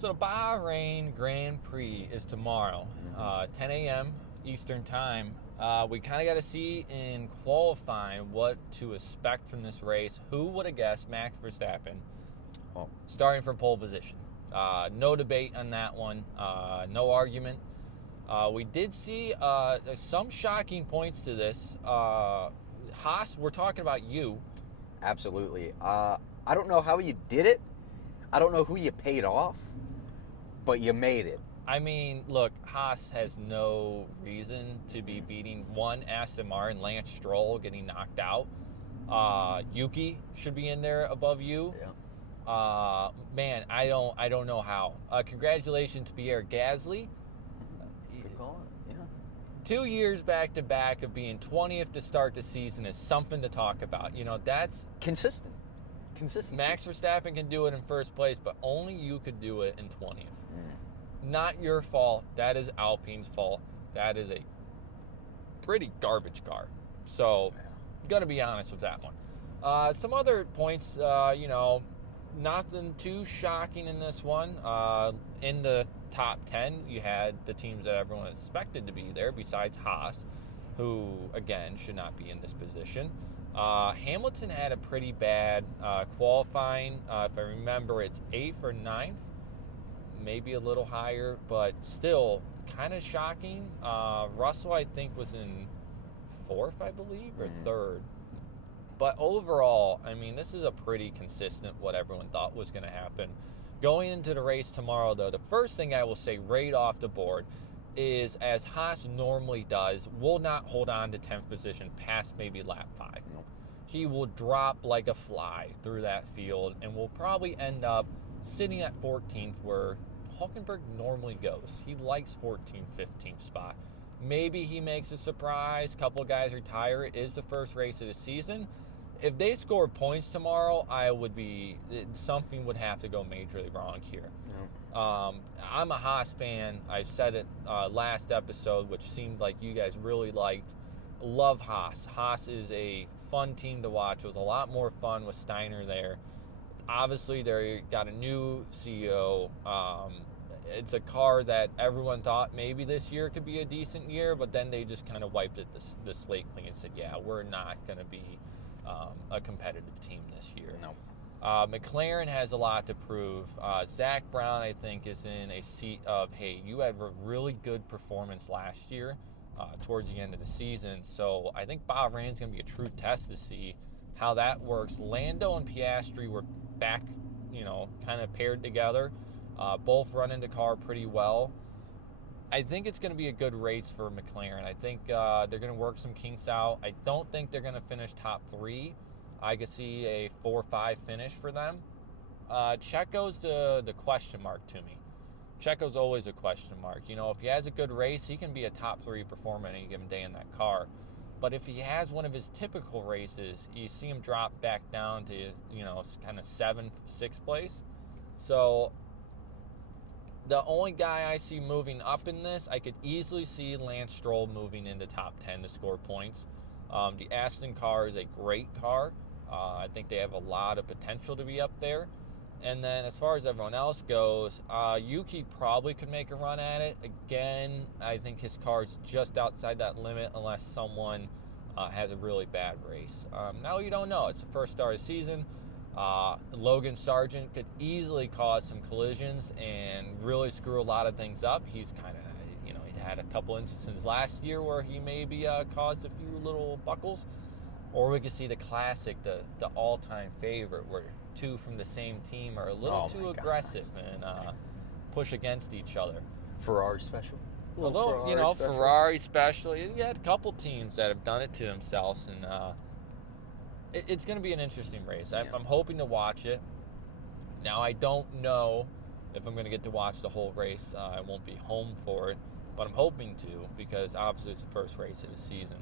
So the Bahrain Grand Prix is tomorrow, 10 a.m. Eastern Time. We kind of got to see in qualifying what to expect from this race. Who would have guessed Max Verstappen starting from pole position? No debate on that one. No argument. We did see some shocking points to this. Haas, we're talking about you. Absolutely. I don't know how you did it. I don't know who you paid off, but you made it. I mean, look, Haas has no reason to be beating one Aston Martin, Lance Stroll getting knocked out. Yuki should be in there above you. Yeah. Man, I don't know how. Congratulations to Pierre Gasly. Good call. Yeah. 2 years back to back of being 20th to start the season is something to talk about. You know, that's Consistency. Max Verstappen can do it in first place, but only you could do it in 20th. Not your fault. That is Alpine's fault. That is a pretty garbage car. So, gotta be honest with that one. Some other points, nothing too shocking in this one. In the top 10, you had the teams that everyone expected to be there, besides Haas, who, again, should not be in this position. Hamilton had a pretty bad qualifying. If I remember, it's 8th or 9th, maybe a little higher, but still kind of shocking. Russell, I think, was in 4th, I believe, or 3rd. But overall, I mean, this is a pretty consistent what everyone thought was going to happen. Going into the race tomorrow, though, the first thing I will say right off the board is, as Haas normally does, will not hold on to 10th position past maybe lap 5. Nope. He will drop like a fly through that field and will probably end up sitting at 14th where Hülkenberg normally goes. He likes 14th, 15th spot. Maybe he makes a surprise. A couple guys retire. It is the first race of the season. If they score points tomorrow, something would have to go majorly wrong here. I'm a Haas fan. I said it last episode, which seemed like you guys really liked. Love Haas. Haas is a fun team to watch. It was a lot more fun with Steiner there. Obviously, they got a new CEO. It's a car that everyone thought maybe this year could be a decent year, but then they just kind of wiped it the slate clean and said, yeah, we're not going to be a competitive team this year. No. McLaren has a lot to prove. Zach Brown, I think, is in a seat of, hey, you had a really good performance last year towards the end of the season. So I think Bahrain's going to be a true test to see how that works. Lando and Piastri were back, kind of paired together. Both running the car pretty well. I think it's going to be a good race for McLaren. I think they're going to work some kinks out. I don't think they're going to finish top 3. I could see a 4-5 finish for them. Checo's the question mark to me. Checo's always a question mark. If he has a good race, he can be a top 3 performer any given day in that car. But if he has one of his typical races, you see him drop back down to, kind of 7th, 6th place. So the only guy I see moving up in this, I could easily see Lance Stroll moving into top 10 to score points. The Aston car is a great car. I think they have a lot of potential to be up there. And then as far as everyone else goes, Yuki probably could make a run at it. Again, I think his car's just outside that limit unless someone has a really bad race. Now you don't know. It's the first start of the season. Logan Sargent could easily cause some collisions and really screw a lot of things up. He's kind of, he had a couple instances last year where he maybe caused a few little buckles. Or we could see the classic, the all-time favorite, where two from the same team are a little too aggressive and push against each other. Ferrari special. Ferrari special. You had a couple teams that have done it to themselves, and it's going to be an interesting race. I'm hoping to watch it. Now, I don't know if I'm going to get to watch the whole race. I won't be home for it, but I'm hoping to, because obviously it's the first race of the season.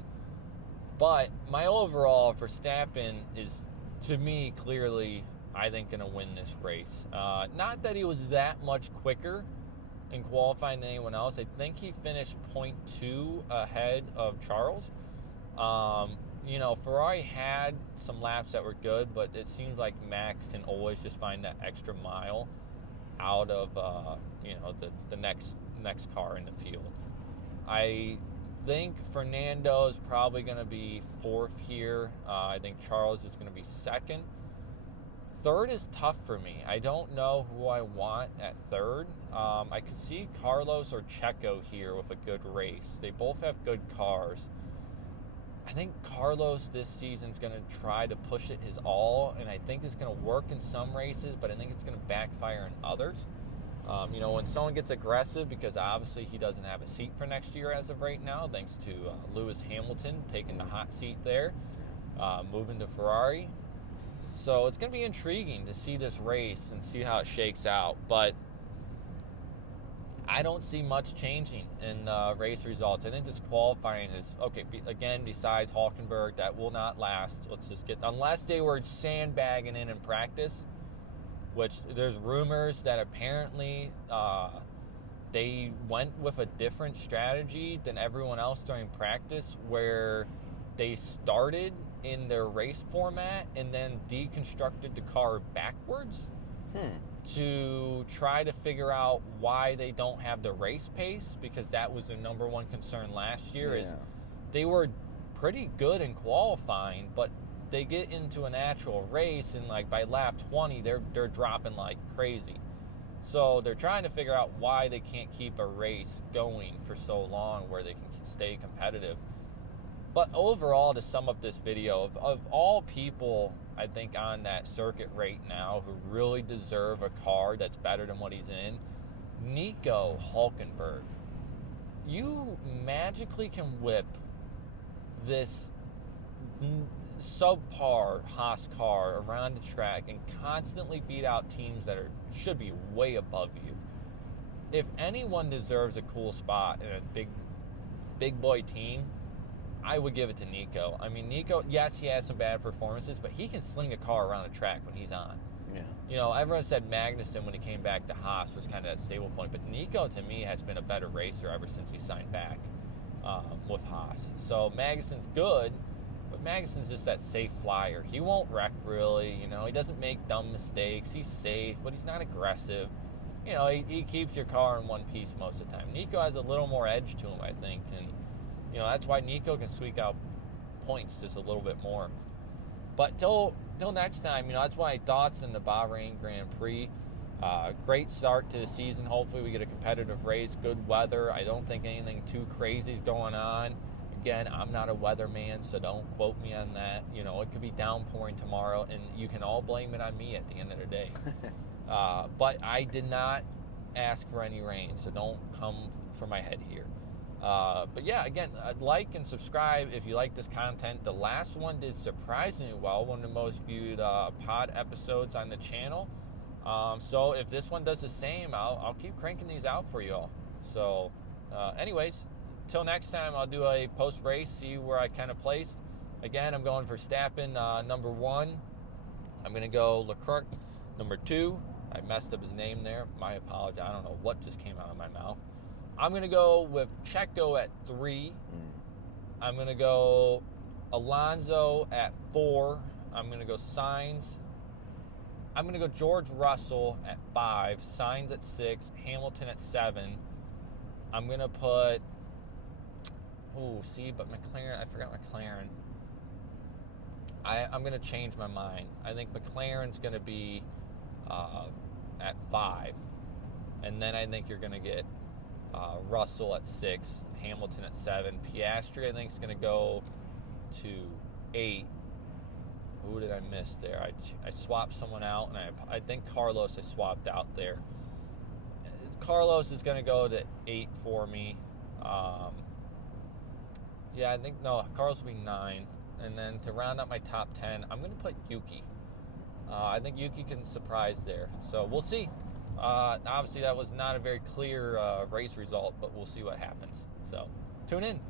But my overall Verstappen is, to me, clearly, I think, going to win this race. Not that he was that much quicker in qualifying than anyone else. I think he finished 0.2 ahead of Charles. Ferrari had some laps that were good, but it seems like Max can always just find that extra mile out of the next car in the field. I think Fernando is probably going to be fourth here. I think Charles is going to be second. Third is tough for me. I don't know who I want at third. I could see Carlos or Checo here with a good race. They both have good cars. I think Carlos this season is going to try to push it his all, and I think it's going to work in some races, but I think it's going to backfire in others. When someone gets aggressive, because obviously he doesn't have a seat for next year as of right now, thanks to Lewis Hamilton taking the hot seat there, moving to Ferrari. So it's going to be intriguing to see this race and see how it shakes out. But I don't see much changing in race results. I think this qualifying is, okay, again, besides Hulkenberg, that will not last. Let's just get, unless they were sandbagging in practice, which there's rumors that apparently they went with a different strategy than everyone else during practice, where they started in their race format and then deconstructed the car backwards to try to figure out why they don't have the race pace, because that was their number one concern last year. Is they were pretty good in qualifying, but they get into an actual race and like by lap 20 they're dropping like crazy. So they're trying to figure out why they can't keep a race going for so long where they can stay competitive. But overall, to sum up this video, of all people, I think, on that circuit right now who really deserve a car that's better than what he's in, Nico Hulkenberg. You magically can whip this subpar Haas car around the track and constantly beat out teams that should be way above you. If anyone deserves a cool spot in a big boy team, I would give it to Nico. I mean, Nico, yes, he has some bad performances, but he can sling a car around the track when he's on. Yeah. Everyone said Magnussen when he came back to Haas was kind of that stable point, but Nico, to me, has been a better racer ever since he signed back with Haas. So Magnussen's good, but Magnussen's just that safe flyer. He won't wreck, really. He doesn't make dumb mistakes. He's safe, but he's not aggressive. He keeps your car in one piece most of the time. Nico has a little more edge to him, I think, and that's why Nico can squeak out points just a little bit more. But till next time, that's my thoughts in the Bahrain Grand Prix. Great start to the season. Hopefully we get a competitive race, good weather. I don't think anything too crazy is going on. Again, I'm not a weatherman, so don't quote me on that. It could be downpouring tomorrow, and you can all blame it on me at the end of the day. But I did not ask for any rain, so don't come for my head here. But yeah, again, like and subscribe if you like this content. The last one did surprisingly well, one of the most viewed pod episodes on the channel. So if this one does the same, I'll keep cranking these out for you all. So anyways, till next time, I'll do a post-race, see where I kind of placed. Again, I'm going for Verstappen number 1. I'm going to go Leclerc number 2. I messed up his name there. My apologies. I don't know what just came out of my mouth. I'm going to go with Checo at 3. I'm going to go Alonso at 4. I'm going to go Sainz. I'm going to go George Russell at 5. Sainz at 6. Hamilton at 7. I'm going to put... but McLaren... I forgot McLaren. I'm going to change my mind. I think McLaren's going to be at 5. And then I think you're going to get... Russell at 6, Hamilton at 7, Piastri I think is going to go to 8. Who did I miss there? I swapped someone out, and I think Carlos I swapped out there. Carlos is going to go to 8 for me. Yeah, I think, no, Carlos will be 9. And then to round out my top 10, I'm going to put Yuki. I think Yuki can surprise there. So we'll see. Obviously, that was not a very clear race result, but we'll see what happens. So, tune in.